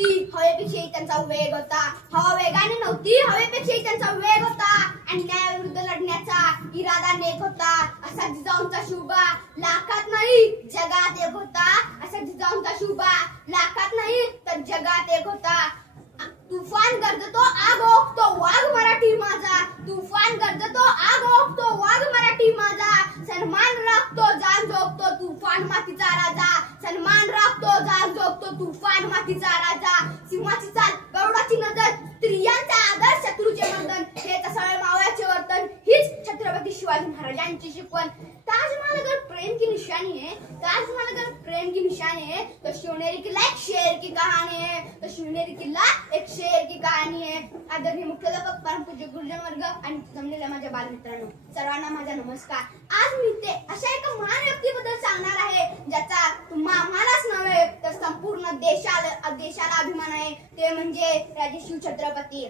नव्हती, हवेपेक्षाही त्यांचा वेग होता. हवा वेगाने नव्हती, हवेपेक्षाही त्यांचा वेग होता. अन्यायाविरुद्ध लढण्याचा इरादा नेक होता. असा जिजाऊंचा शुभा लाखात नाही जगात एक होता. असा जिजाऊंचा शुभा लाखात नाही तर जगात एक होता. तुफान गरजतो आग ओकतो वाघ मराठी माझा. तुफान गरजतो आग ओकतो वाघ मराठी माझा. सन्मान राखतो जान झोपतो तुफान मातीचा राजा. सन्मान राखतो जान झोपतो तुफान मातीचा राजा. सिंहाची चाल गरुडाची नजर स्त्रियांचा आदर शत्रूचे मर्दन. हे तसळे मावळ्याचे वर्तन हीच छत्रपती शिवाजी महाराजांची शिकवण. ताजमहल अगर प्रेम की निशानी है, ताजमहल अगर प्रेम की निशानी है, तो शिवनेरी किल्ला एक शेर की कहानी है. तो शिवनेरी किल्ला एक शेर की कहाणी आहे. आदरणीय मुख्याध्यापक परमपूज्य गुरुजन वर्ग आणि जमलेल्या माझ्या बालमित्रांनो, सर्वांना माझा नमस्कार. आज मी ते अशा एका महान व्यक्तीबद्दल सांगणार आहे ज्याचा आम्हालाच नव्हे तर संपूर्ण देशाला अभिमान आहे. ते म्हणजे राजे शिवछत्रपती.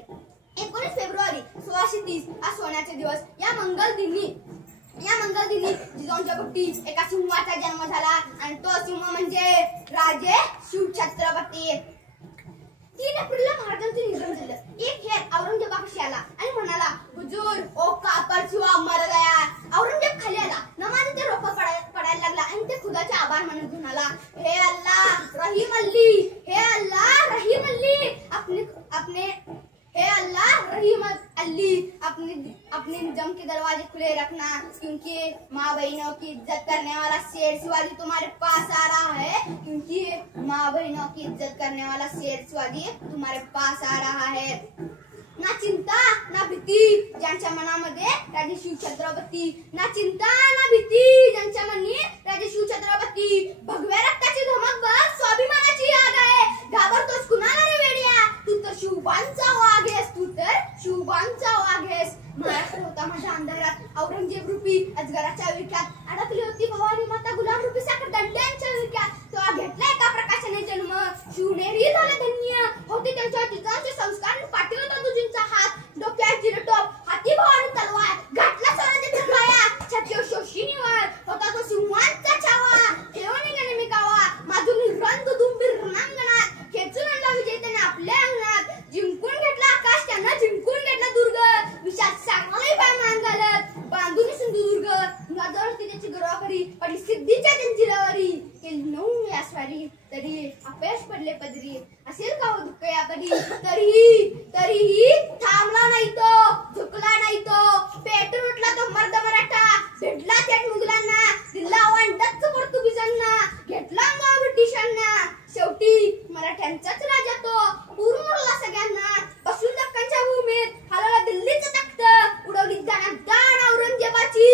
19 फेब्रुवारी 1630 हा सोन्याचे दिवस. या मंगल दिनी जिजाऊंच्या पोटी एका सिंहाचा जन्म झाला आणि तो सिंह म्हणजे राजे शिवछत्रपती. 3 एप्रिलला महाराजांचे निधन झालं. एक हेर औरंगजेबापाशी आला आणि म्हणाला, हुजूर ओ कापर शिवा मर गया. औरंगजेब खाली आला, नमाजाचे रोप पडायला लागला आणि ते खुदाचे आभार मानत म्हणाला, हे अल्लाह रहीम अल्ली, हे अल्लाह रहीम अल्ली, हे अल्लाह रहीम अल्ली, अपने निजाम के दरवाजे खुले रखना, क्योंकि माँ बहनों की इज्जत करने वाला शेर शिवाजी तुम्हारे पास आ रहा है. क्योंकि माँ बहनों की इज्जत करने वाला शेर शिवाजी तुम्हारे पास आ रहा है. ना चिंता ना भीती ज्यांच्या मनामध्ये राजे शिवछत्रपती. ना चिंता ना भीती ज्यांच्या मनी राजे शिवछत्रपती. भगव्या रक्ताची धमक बघ स्वाभिमानाची आग आहे. घाबरतोस कुणाला रे वेड्या, तू तर शिवबांचा वाघ आहेस, तू तर शिवबांचा वाघ आहेस. महाराष्ट्र होता माझ्या अंधारात औरंगजेब रूपी अजगराच्या विळख्यात. अडकली होती भवानी माता गुलाम रूपी साखर दंड्यांच्या विळख्यात. तेव्हा घेतला एका प्रकाशाने जन्म, शिवनेरी झाला धन्य. होती त्यांच्या जिजाऊंचे संस्कार, पाठीवर दादूजींचा हात, डोक्यात जिरटोप, हाती भवानी तलवार, घातला स्वराज्याचा काया, छातीवर शोषिणीवर होता तो सिंहांचा छावा. ठेवून नेहमी कावा माधुरी रंग दुंबीर रणांगणात. खेचून आणला विजय त्याने आपल्या अंगणात. जिंकून घेतला आकाश त्यानं, जिंकून घेतला दुर्ग. विषात सांगलाही पाय मान घालत बांधून सिंधुदुर्ग. नजर त्याची गरावरी पडली सिद्धीच्या जंजिरावरी. केली 9 यास्वारी तरी अपयश पडले पदरी. असेल का हो दुःख या पदी, तरीही थांबला नाही तो, झुकला नाही तो. पेटून उठला तो मर्द मराठा, भेटला थेट मुघलांना, दिला आव्हान डच पोर्तुगीजांना, घेतला अंगावर ब्रिटिशांना. शेवटी मराठ्यांचाच राजा तो, पूर्ण उरला सगळ्यांना. बसून दक्कनच्या भूमीत हलवला दिल्लीचं तख्त, उडवली दाणात दाण औरंगजेबाची.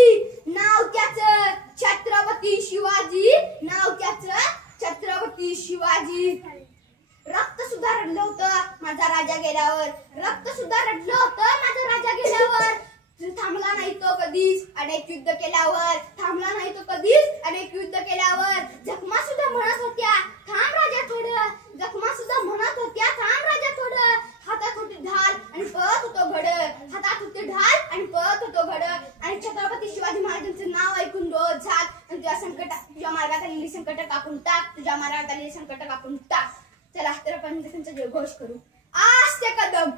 नाव त्याचं छत्रपती शिवाजी, नाव त्याचं छत्रपती शिवाजी. रक्त सुद्धा रडलं होतं माझा राजा गेल्यावर, रक्त सुद्धा रडलं होतं माझा राजा गेल्यावर. थांबला नाही तो कधीच अनेक युद्ध केल्यावर, थांबला नाही तो कधीच अनेक युद्ध केल्यावर. जखमा सुद्धा म्हणत होत्या थांब राजा थोडं, जखमा सुद्धा म्हणत होत्या थांब राजा थोडं. हातात होते ढाल आणि पळत होतो घड, हातात होते ढाल आणि पळत होतो घड. आणि छत्रपती शिवाजी महाराजांचं नाव ऐकून डोळं झाक. तुझ्या मार्गात आलेली संकट कापून टाक, तुझ्या मार्गात आलेली संकट कापून टाक. चला तर आपण त्यांचा जयघोष करू. आस्ते कदम